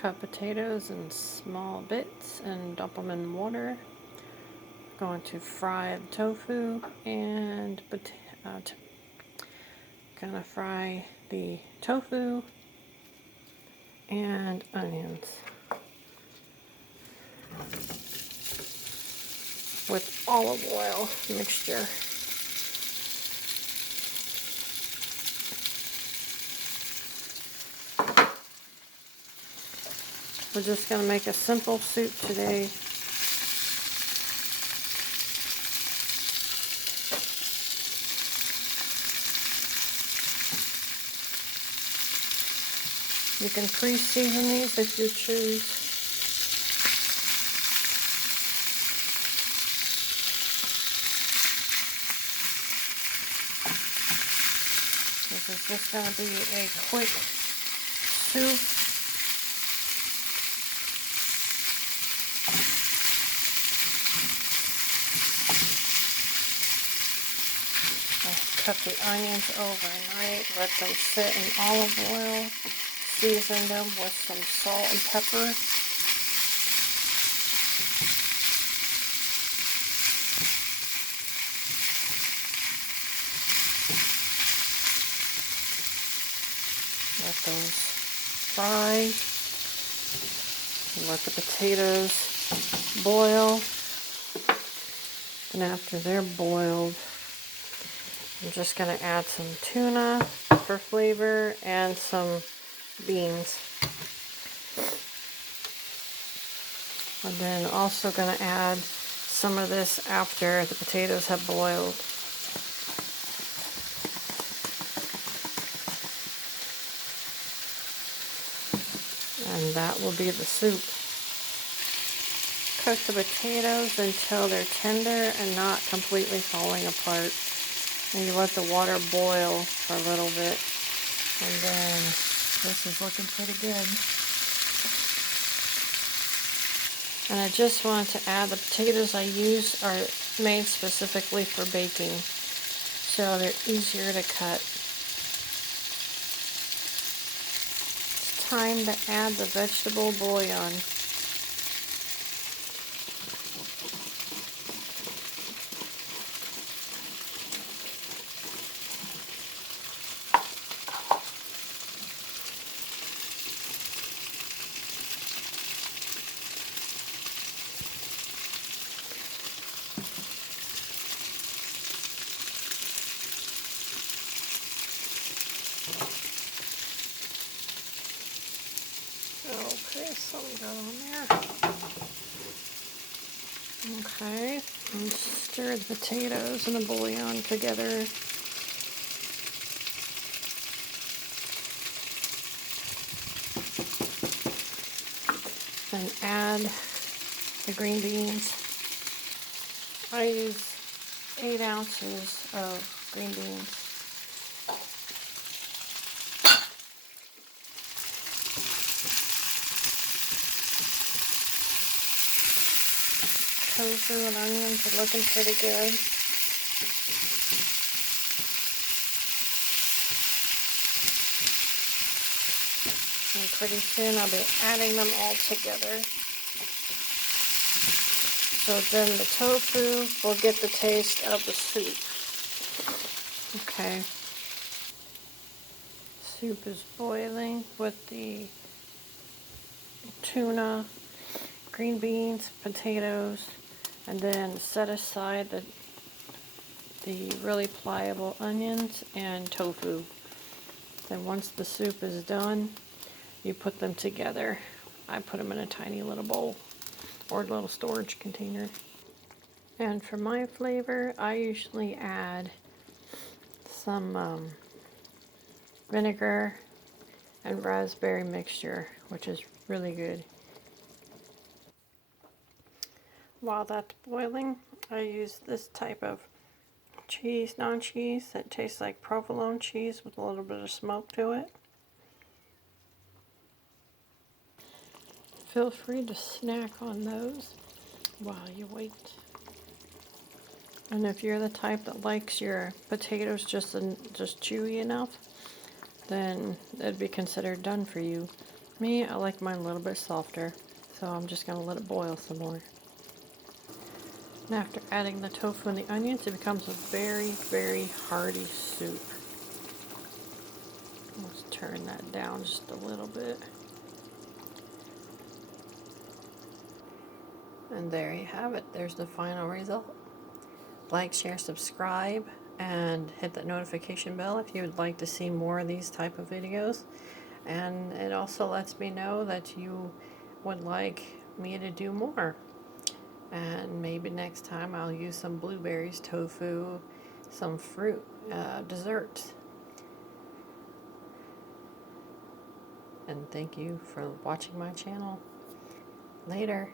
Cut potatoes in small bits and dump them in water. Going to fry the tofu and gonna fry the tofu and onions with olive oil mixture. We're just gonna make a simple soup today. You can pre-season these if you choose. This is just going to be a quick soup. I cut the onions overnight, let them sit in olive oil. Season them with some salt and pepper. Let those fry. And let the potatoes boil. And after they're boiled, I'm just going to add some tuna for flavor and some beans. And then also going to add some of this after the potatoes have boiled. And that will be the soup. Cook the potatoes until they're tender and not completely falling apart. And you let the water boil for a little bit. And then this is looking pretty good. And I just wanted to add the potatoes I used are made specifically for baking, so they're easier to cut. It's time to add the vegetable bouillon. Okay, so we got on there. Okay, and stir the potatoes and the bouillon together. Then add the green beans. I use 8 ounces of green beans. Tofu and onions are looking pretty good. And pretty soon I'll be adding them all together. So then the tofu will get the taste of the soup. Okay. Soup is boiling with the tuna, green beans, potatoes, and then set aside the really pliable onions and tofu. Then once the soup is done, you put them together. I put them in a tiny little bowl or a little storage container. And for my flavor, I usually add some vinegar and raspberry mixture, which is really good. While that's boiling, I use this type of cheese, non-cheese, that tastes like provolone cheese with a little bit of smoke to it. Feel free to snack on those while you wait. And if you're the type that likes your potatoes just chewy enough, then it'd be considered done for you. Me, I like mine a little bit softer, so I'm just going to let it boil some more. And after adding the tofu and the onions, it becomes a very, very hearty soup. Let's turn that down just a little bit. And there you have it. There's the final result. Like, share, subscribe, and hit that notification bell if you would like to see more of these type of videos. And it also lets me know that you would like me to do more. And maybe next time I'll use some blueberries, tofu, some fruit, desserts. And thank you for watching my channel. Later.